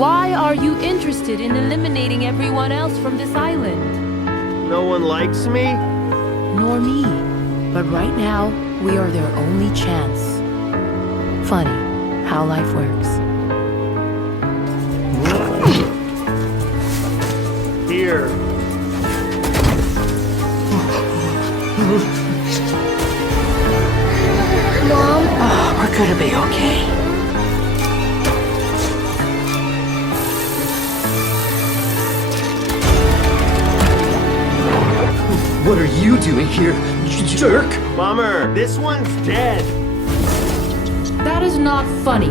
Why are you interested in eliminating everyone else from this island? No one likes me? Nor me. But right now, we are their only chance. Funny how life works. Here. Mom? Oh, we're gonna be okay. What are you doing here, jerk? Bummer, this one's dead. That is not funny.